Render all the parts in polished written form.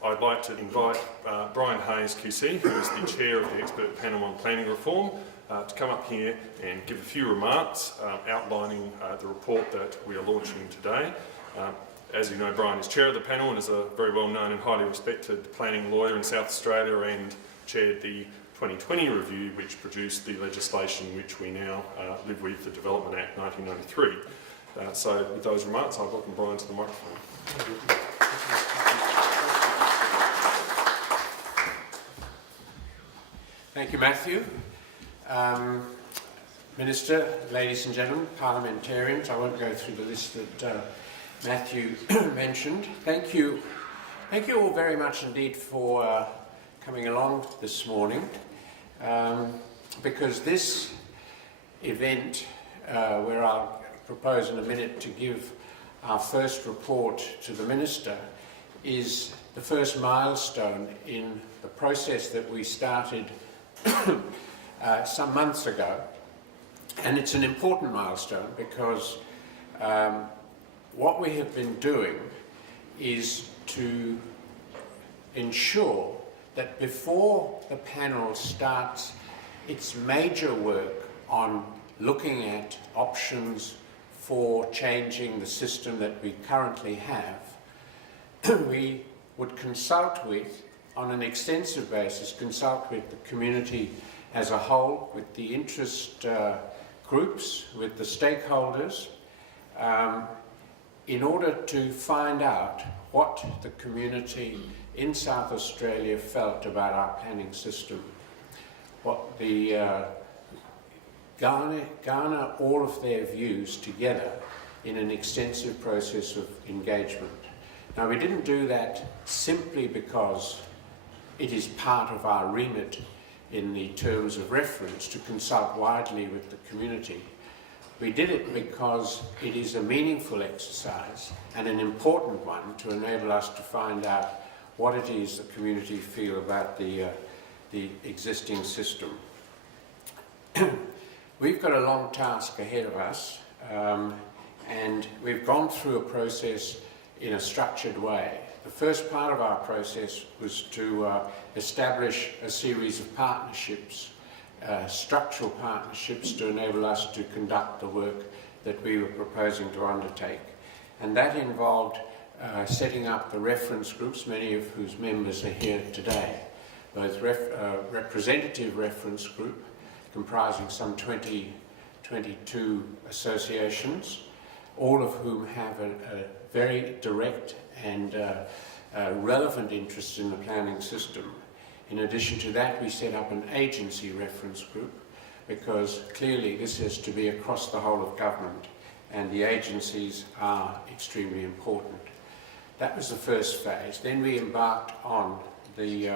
I'd like to invite Brian Hayes QC, who is the chair of the expert panel on planning reform, to come up here and give a few remarks outlining the report that we are launching today. As you know, Brian is chair of the panel and is a very well-known and highly respected planning lawyer in South Australia, and chaired the 2020 review, which produced the legislation which we now live with, the Development Act 1993. So with those remarks, I welcome Brian to the microphone. Thank you, Matthew. Minister, ladies and gentlemen, parliamentarians, I won't go through the list that Matthew mentioned. Thank you all very much indeed for coming along this morning, because this event, where I'll propose in a minute to give our first report to the Minister, is the first milestone in the process that we started some months ago. And it's an important milestone because what we have been doing is to ensure that before the panel starts its major work on looking at options for changing the system that we currently have, we would consult with, on an extensive basis, consult with the community as a whole, with the interest groups, with the stakeholders, in order to find out what the community in South Australia felt about our planning system, what the garner all of their views together in an extensive process of engagement. Now, we didn't do that simply because it is part of our remit in the terms of reference to consult widely with the community. We did it because it is a meaningful exercise and an important one to enable us to find out what it is the community feel about the existing system. We've got a long task ahead of us, and we've gone through a process in a structured way. The first part of our process was to establish a series of partnerships, structural partnerships, to enable us to conduct the work that we were proposing to undertake. And that involved setting up the reference groups, many of whose members are here today, both representative reference group, comprising some 22 associations, all of whom have a very direct and relevant interest in the planning system. In addition to that, we set up an agency reference group, because clearly this has to be across the whole of government, and the agencies are extremely important. That was the first phase. Then we embarked on the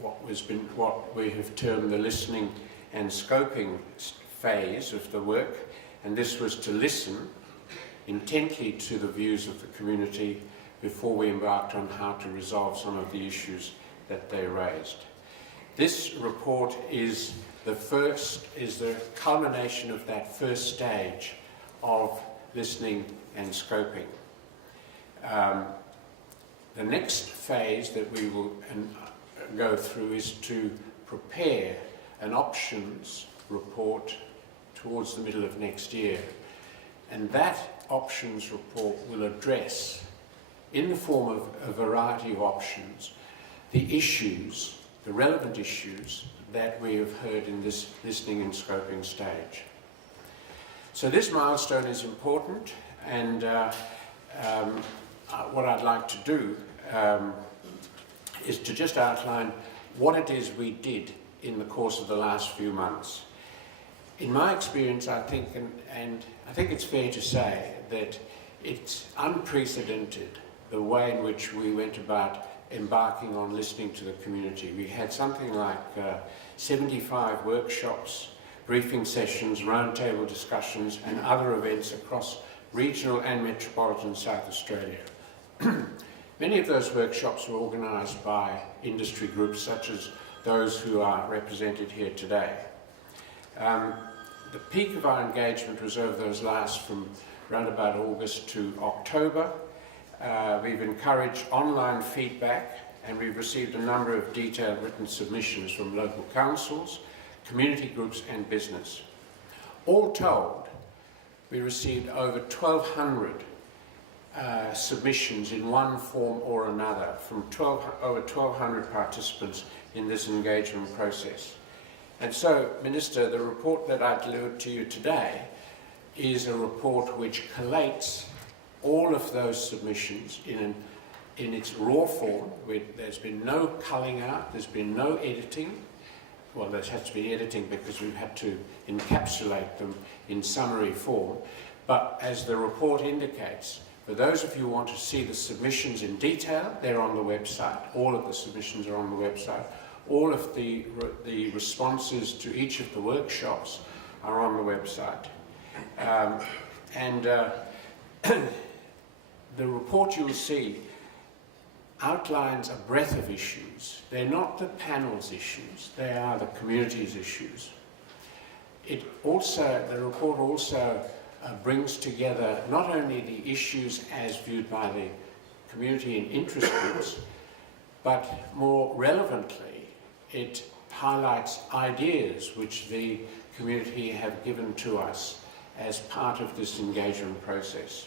what we have termed the listening and scoping phase of the work, and this was to listen intently to the views of the community before we embarked on how to resolve some of the issues that they raised. This report is the culmination of that first stage of listening and scoping. The next phase that we will go through is to prepare an options report towards the middle of next year. And that options report will address, in the form of a variety of options, the issues, the relevant issues that we have heard in this listening and scoping stage. So this milestone is important, and what I'd like to do is to just outline what it is we did in the course of the last few months. In my experience, I think, and I think it's fair to say that it's unprecedented the way in which we went about embarking on listening to the community. We had something like 75 workshops, briefing sessions, roundtable discussions, and other events across regional and metropolitan South Australia. Many of those workshops were organised by industry groups such as those who are represented here today. The peak of our engagement was over those last from around about August to October, We've encouraged online feedback, and we've received a number of detailed written submissions from local councils, community groups and business. All told, we received over 1,200 submissions in one form or another from over 1,200 participants in this engagement process. And so, Minister, the report that I delivered to you today is a report which collates all of those submissions in its raw form. There's been no culling out, there's been no editing. Well, there has to be editing because we've had to encapsulate them in summary form. But as the report indicates, for those of you who want to see the submissions in detail, they're on the website. All of the submissions are on the website. All of the responses to each of the workshops are on the website. The report you'll see outlines a breadth of issues. They're not the panel's issues, they are the community's issues. The report also brings together not only the issues as viewed by the community and interest groups, but more relevantly, it highlights ideas which the community have given to us as part of this engagement process.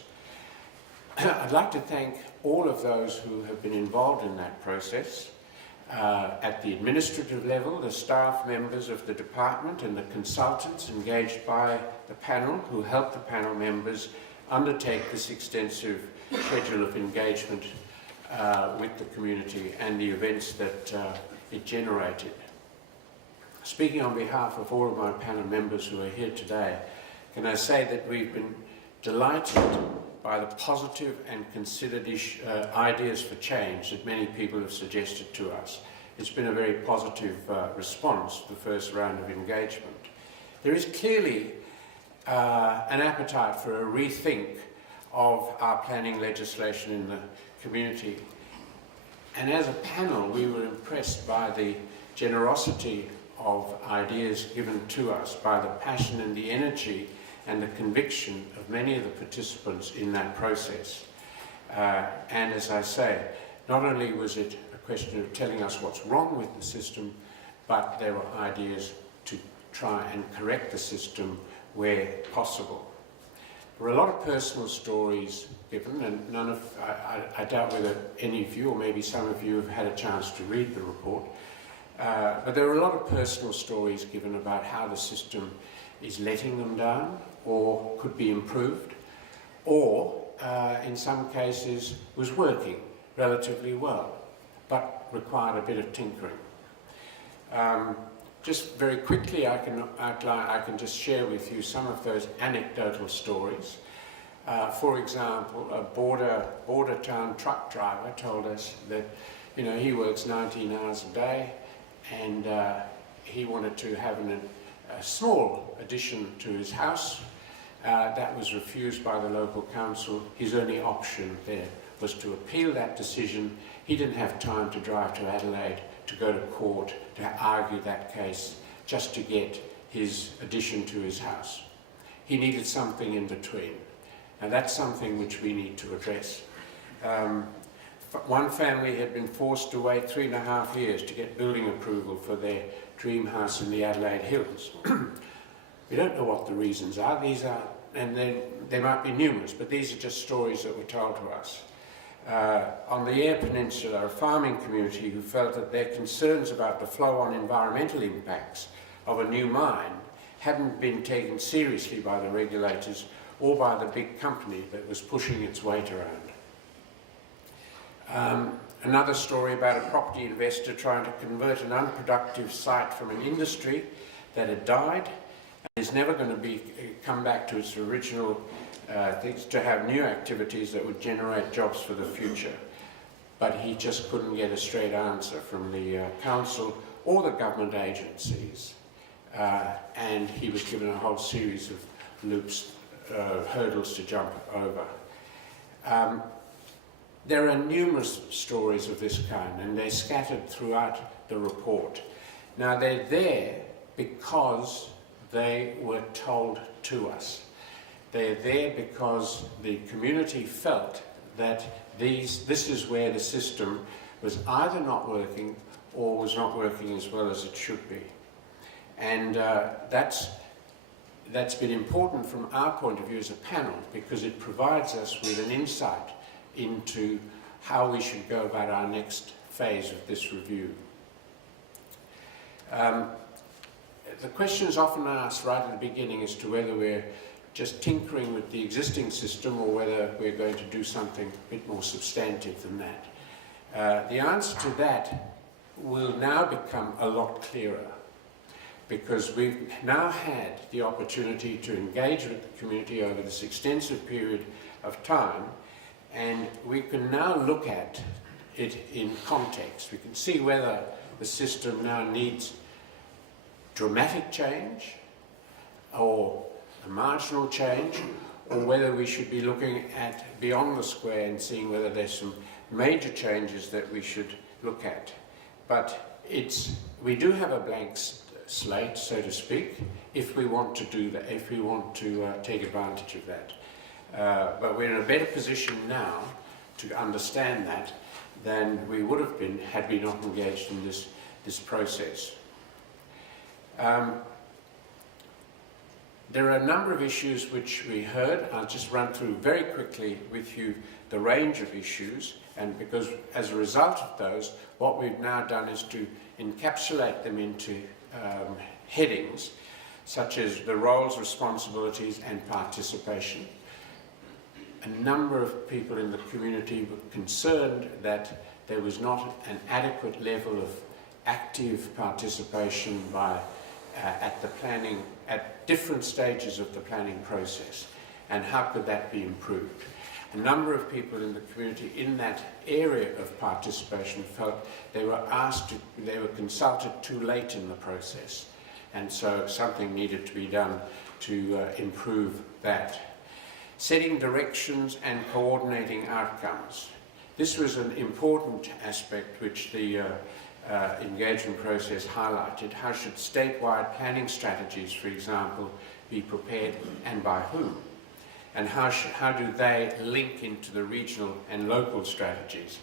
I'd like to thank all of those who have been involved in that process. At the administrative level, the staff members of the department and the consultants engaged by the panel who helped the panel members undertake this extensive schedule of engagement with the community and the events that it generated. Speaking on behalf of all of my panel members who are here today, can I say that we've been delighted by the positive and considered ideas for change that many people have suggested to us. It's been a very positive response to the first round of engagement. There is clearly an appetite for a rethink of our planning legislation in the community. And as a panel, we were impressed by the generosity of ideas given to us, by the passion and the energy and the conviction of many of the participants in that process. And as I say, not only was it a question of telling us what's wrong with the system, but there were ideas to try and correct the system where possible. There were a lot of personal stories given, and I doubt whether any of you, or maybe some of you, have had a chance to read the report. But there were a lot of personal stories given about how the system is letting them down, or could be improved, or in some cases was working relatively well, but required a bit of tinkering. Just very quickly, I can just share with you some of those anecdotal stories. For example, a border town truck driver told us that, he works 19 hours a day, and he wanted to have a small addition to his house. That was refused by the local council. His only option there was to appeal that decision. He didn't have time to drive to Adelaide to go to court to argue that case just to get his addition to his house. He needed something in between. And that's something which we need to address. One family had been forced to wait 3.5 years to get building approval for their dream house in the Adelaide Hills. We don't know what the reasons are. And there might be numerous, but these are just stories that were told to us. On the Eyre Peninsula, a farming community who felt that their concerns about the flow-on environmental impacts of a new mine hadn't been taken seriously by the regulators or by the big company that was pushing its weight around. Another story about a property investor trying to convert an unproductive site from an industry that had died and is never going to come back to its original things, to have new activities that would generate jobs for the future. But he just couldn't get a straight answer from the council or the government agencies. And he was given a whole series of hurdles to jump over. There are numerous stories of this kind, and they're scattered throughout the report. Now, they're there because they were told to us. They're there because the community felt that this is where the system was either not working or was not working as well as it should be. And that's been important from our point of view as a panel, because it provides us with an insight into how we should go about our next phase of this review. The question is often asked right at the beginning as to whether we're just tinkering with the existing system or whether we're going to do something a bit more substantive than that. The answer to that will now become a lot clearer, because we've now had the opportunity to engage with the community over this extensive period of time, and we can now look at it in context. We can see whether the system now needs dramatic change or a marginal change, or whether we should be looking at beyond the square and seeing whether there's some major changes that we should look at. But we do have a blank slate, so to speak, if we want to do that, if we want to take advantage of that. But we're in a better position now to understand that than we would have been had we not engaged in this process. There are a number of issues which we heard. I'll just run through very quickly with you the range of issues, and because as a result of those, what we've now done is to encapsulate them into headings such as the roles, responsibilities and participation. A number of people in the community were concerned that there was not an adequate level of active participation at different stages of the planning process, and how could that be improved. A number of people in the community in that area of participation felt they were consulted too late in the process, and so something needed to be done to improve that. Setting directions and coordinating outcomes. This was an important aspect which the engagement process highlighted. How should statewide planning strategies, for example, be prepared and by whom? And how do they link into the regional and local strategies?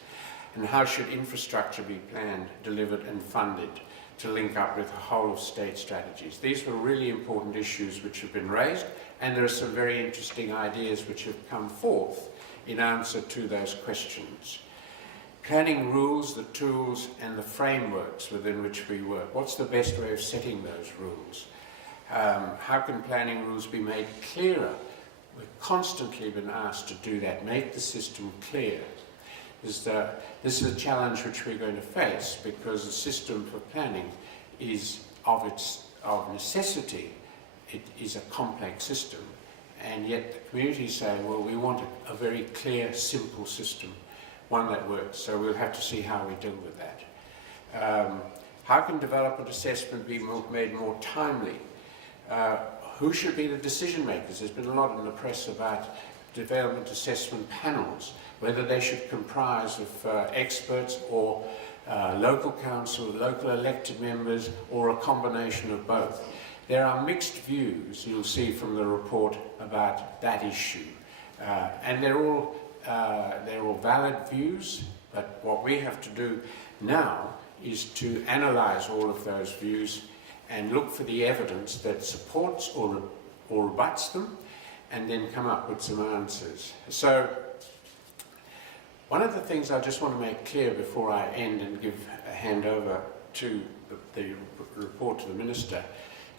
And how should infrastructure be planned, delivered and funded to link up with the whole of state strategies? These were really important issues which have been raised, and there are some very interesting ideas which have come forth in answer to those questions. Planning rules, the tools and the frameworks within which we work. What's the best way of setting those rules? How can planning rules be made clearer? We've constantly been asked to do that, make the system clear. This is a challenge which we're going to face, because the system for planning is of necessity, it is a complex system, and yet the community is saying, well, we want a very clear, simple system, one that works. So we'll have to see how we deal with that. How can development assessment be made more timely? Who should be the decision makers? There's been a lot in the press about development assessment panels, whether they should comprise of experts or local council, local elected members, or a combination of both. There are mixed views, you'll see from the report, about that issue. And they're all valid views, but what we have to do now is to analyse all of those views and look for the evidence that supports or rebuts them, and then come up with some answers. So, one of the things I just want to make clear before I end and give a hand over to the report to the Minister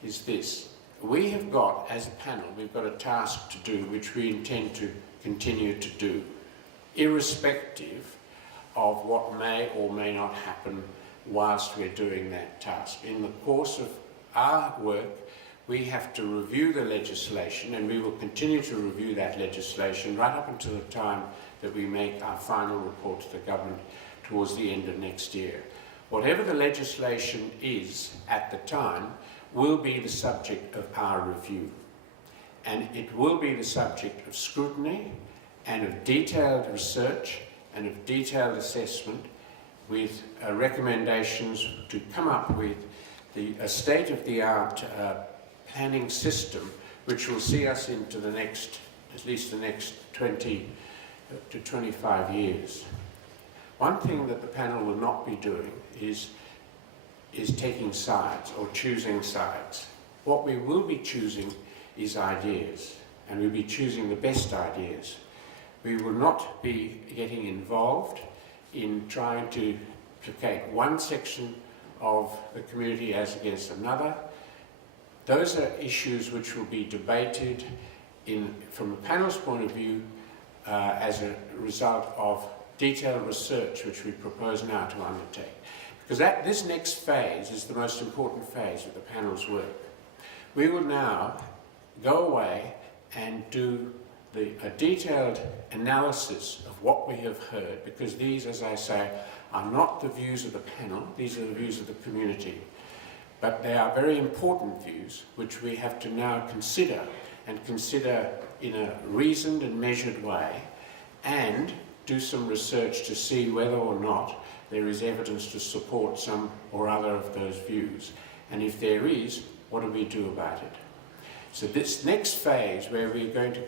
is this. We have got, as a panel, we've got a task to do which we intend to continue to do, irrespective of what may or may not happen whilst we're doing that task. In the course of our work, we have to review the legislation, and we will continue to review that legislation right up until the time that we make our final report to the government towards the end of next year. Whatever the legislation is at the time will be the subject of our review, and it will be the subject of scrutiny and of detailed research and of detailed assessment, with recommendations to come up with a state-of-the-art planning system which will see us into at least the next 20 to 25 years. One thing that the panel will not be doing is taking sides or choosing sides. What we will be choosing is ideas, and we'll be choosing the best ideas. We will not be getting involved in trying to placate one section of the community as against another. Those are issues which will be debated from the panel's point of view as a result of detailed research which we propose now to undertake. Because this next phase is the most important phase of the panel's work. We will now go away and do a detailed analysis of what we have heard, because these, as I say, are not the views of the panel, these are the views of the community. But they are very important views which we have to now consider, and consider in a reasoned and measured way, and do some research to see whether or not there is evidence to support some or other of those views. And if there is, what do we do about it? So this next phase, where we're going to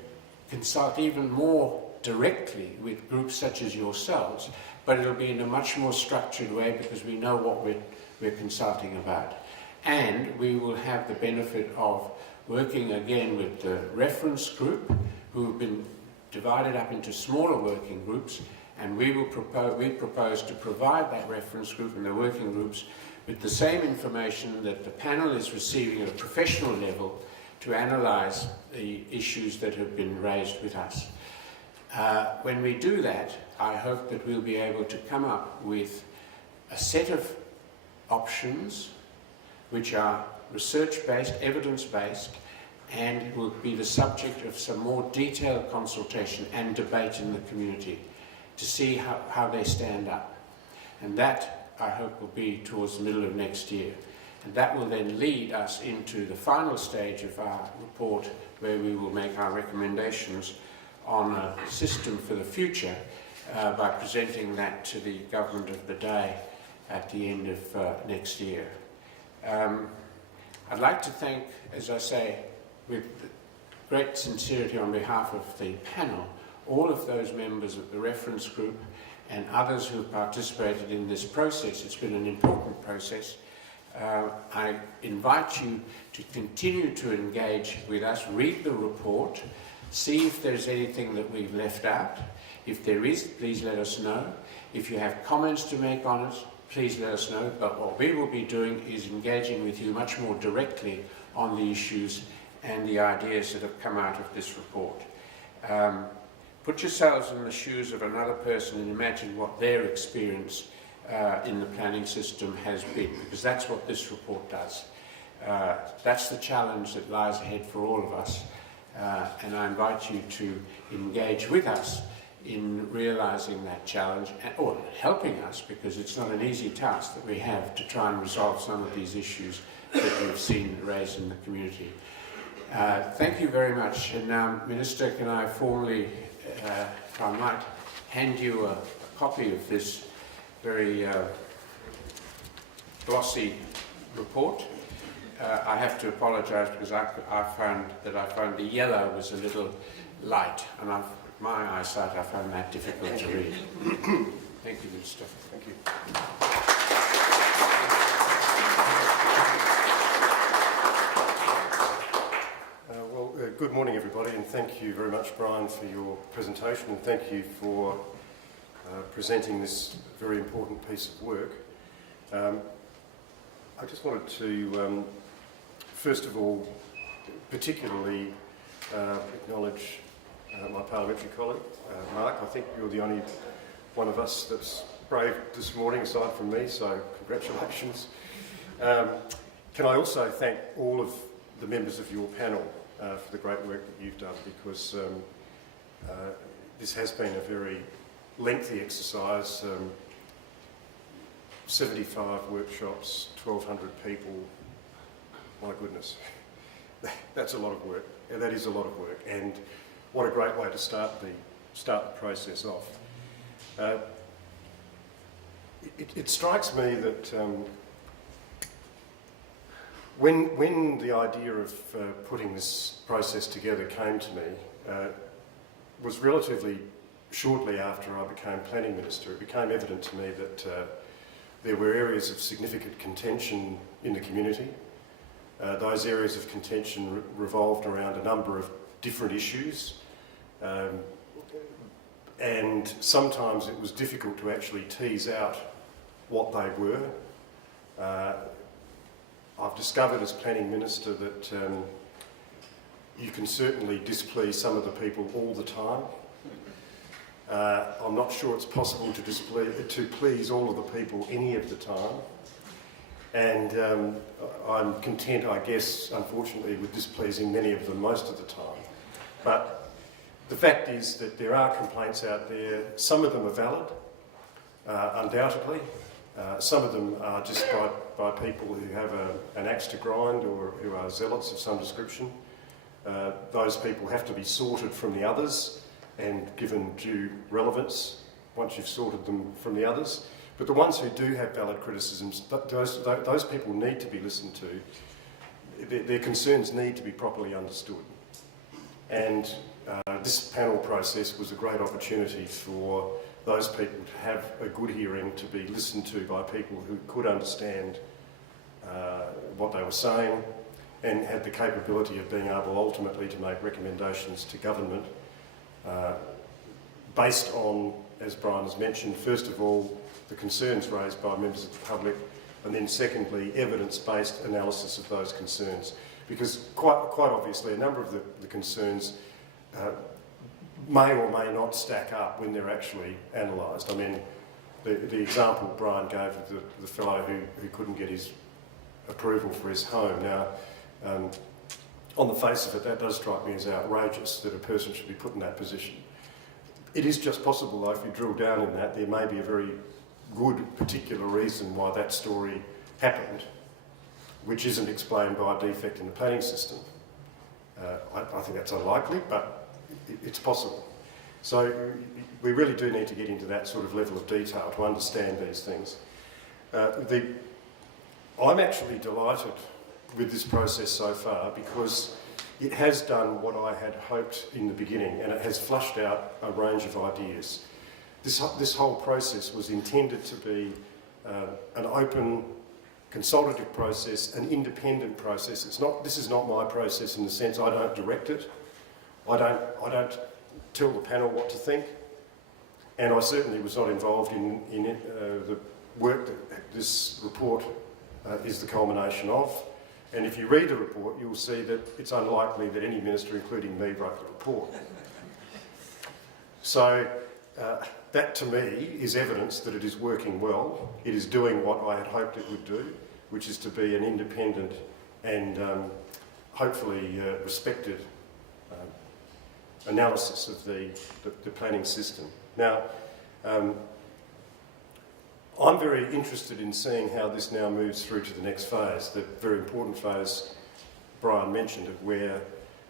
consult even more directly with groups such as yourselves, but it'll be in a much more structured way because we know what we're consulting about. And we will have the benefit of working again with the reference group, who have been divided up into smaller working groups, and we propose to provide that reference group and the working groups with the same information that the panel is receiving at a professional level to analyse the issues that have been raised with us. When we do that, I hope that we'll be able to come up with a set of options which are research-based, evidence-based, and will be the subject of some more detailed consultation and debate in the community to see how they stand up. And that, I hope, will be towards the middle of next year. And that will then lead us into the final stage of our report, where we will make our recommendations on a system for the future by presenting that to the government of the day at the end of next year. I'd like to thank, as I say, with great sincerity on behalf of the panel, all of those members of the reference group and others who have participated in this process. It's been an important process. I invite you to continue to engage with us, read the report, see if there's anything that we've left out. If there is, please let us know. If you have comments to make on it, please let us know. But what we will be doing is engaging with you much more directly on the issues and the ideas that have come out of this report. Put yourselves in the shoes of another person and imagine what their experience in the planning system has been, because that's what this report does. That's the challenge that lies ahead for all of us, and I invite you to engage with us in realising that challenge, or helping us, because it's not an easy task that we have to try and resolve some of these issues that we've seen raised in the community. Thank you very much. And now, Minister, can I formally, if I might, hand you a copy of this very glossy report. I have to apologise because I found the yellow was a little light, and my eyesight, I found that difficult to read. Thank you, Minister. Thank you. Good morning, everybody, and thank you very much, Brian, for your presentation, and thank you for presenting this very important piece of work. I just wanted to, first of all, particularly acknowledge my parliamentary colleague, Mark. I think you're the only one of us that's brave this morning, aside from me, so congratulations. Can I also thank all of the members of your panel for the great work that you've done, because this has been a very lengthy exercise. 75 workshops, 1,200 people. My goodness, that's a lot of work. Yeah, that is a lot of work, and what a great way to start the process off. It strikes me that when the idea of putting this process together came to me, was relatively shortly after I became Planning Minister, it became evident to me that there were areas of significant contention in the community. Those areas of contention revolved around a number of different issues, and sometimes it was difficult to actually tease out what they were. I've discovered as Planning Minister that you can certainly displease some of the people all the time. I'm not sure it's possible to please all of the people any of the time. And I'm content, I guess, unfortunately, with displeasing many of them most of the time. But the fact is that there are complaints out there. Some of them are valid, undoubtedly. Some of them are just by people who have an axe to grind or who are zealots of some description. Those people have to be sorted from the others and given due relevance once you've sorted them from the others. But the ones who do have valid criticisms, those people need to be listened to. Their concerns need to be properly understood. And this panel process was a great opportunity for those people to have a good hearing, to be listened to by people who could understand what they were saying and had the capability of being able ultimately to make recommendations to government based on, as Brian has mentioned, first of all, the concerns raised by members of the public, and then secondly, evidence-based analysis of those concerns. Because quite obviously, a number of the concerns may or may not stack up when they're actually analysed. I mean, the example Brian gave of the fellow who couldn't get his approval for his home. Now, on the face of it, that does strike me as outrageous that a person should be put in that position. It is just possible, though, if you drill down in that, there may be a very good particular reason why that story happened, which isn't explained by a defect in the planning system. I think that's unlikely, but it's possible. So we really do need to get into that sort of level of detail to understand these things. I'm actually delighted with this process so far because it has done what I had hoped in the beginning, and it has flushed out a range of ideas. This whole process was intended to be an open, consultative process, an independent process. This is not my process in the sense I don't direct it. I don't tell the panel what to think, and I certainly was not involved in the work that this report is the culmination of. And if you read the report, you'll see that it's unlikely that any minister, including me, wrote the report. So that to me is evidence that it is working well. It is doing what I had hoped it would do, which is to be an independent and hopefully respected analysis of the planning system. Now, I'm very interested in seeing how this now moves through to the next phase, the very important phase Brian mentioned, of where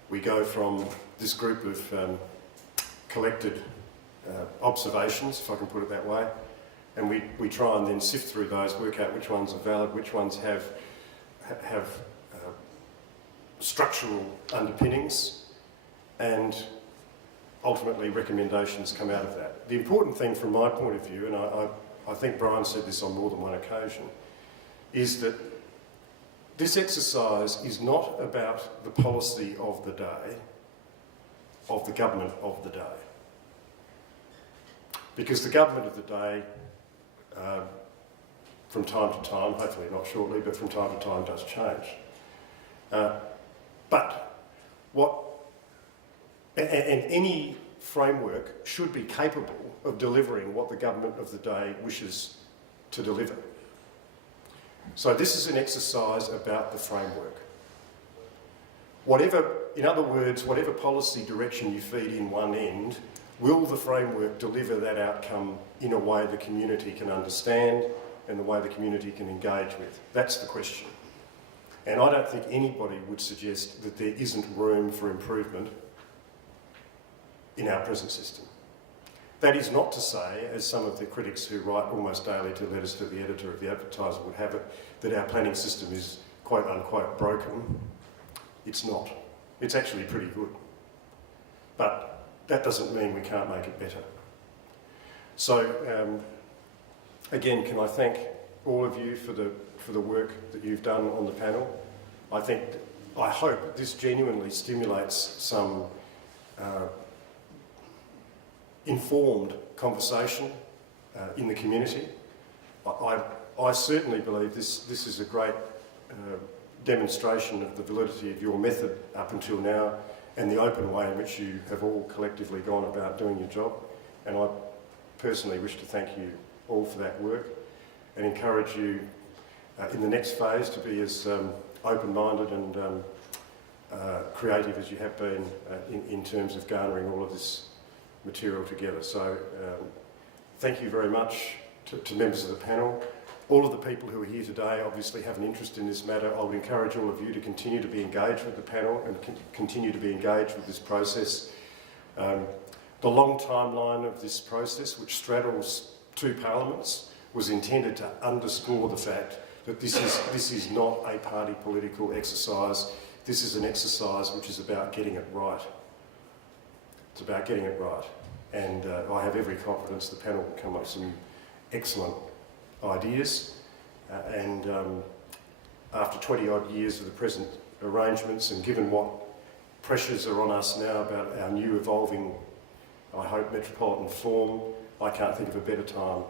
we go from this group of collected observations, if I can put it that way, and we try and then sift through those, work out which ones are valid, which ones have structural underpinnings, and ultimately recommendations come out of that. The important thing from my point of view, and I think Brian said this on more than one occasion, is that this exercise is not about the policy of the day, of the government of the day. Because the government of the day, from time to time, hopefully not shortly, but from time to time does change. And any framework should be capable of delivering what the government of the day wishes to deliver. So this is an exercise about the framework. In other words, whatever policy direction you feed in one end, will the framework deliver that outcome in a way the community can understand and the way the community can engage with? That's the question. And I don't think anybody would suggest that there isn't room for improvement in our present system. That is not to say, as some of the critics who write almost daily to letters to the editor of the Advertiser would have it, that our planning system is quote unquote broken. It's not. It's actually pretty good. But that doesn't mean we can't make it better. So, again, can I thank all of you for the work that you've done on the panel. I hope this genuinely stimulates some informed conversation in the community. I certainly believe this is a great demonstration of the validity of your method up until now and the open way in which you have all collectively gone about doing your job. And I personally wish to thank you all for that work and encourage you in the next phase to be as open-minded and creative as you have been in terms of garnering all of this material together. So thank you very much to members of the panel. All of the people who are here today obviously have an interest in this matter. I would encourage all of you to continue to be engaged with the panel and continue to be engaged with this process. The long timeline of this process, which straddles two parliaments, was intended to underscore the fact that this is not a party political exercise. This is an exercise which is about getting it right. It's about getting it right. And I have every confidence the panel will come up with some excellent ideas. After 20 odd years of the present arrangements, and given what pressures are on us now about our new evolving, I hope, metropolitan form, I can't think of a better time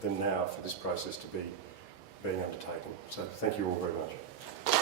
than now for this process to be being undertaken. So thank you all very much.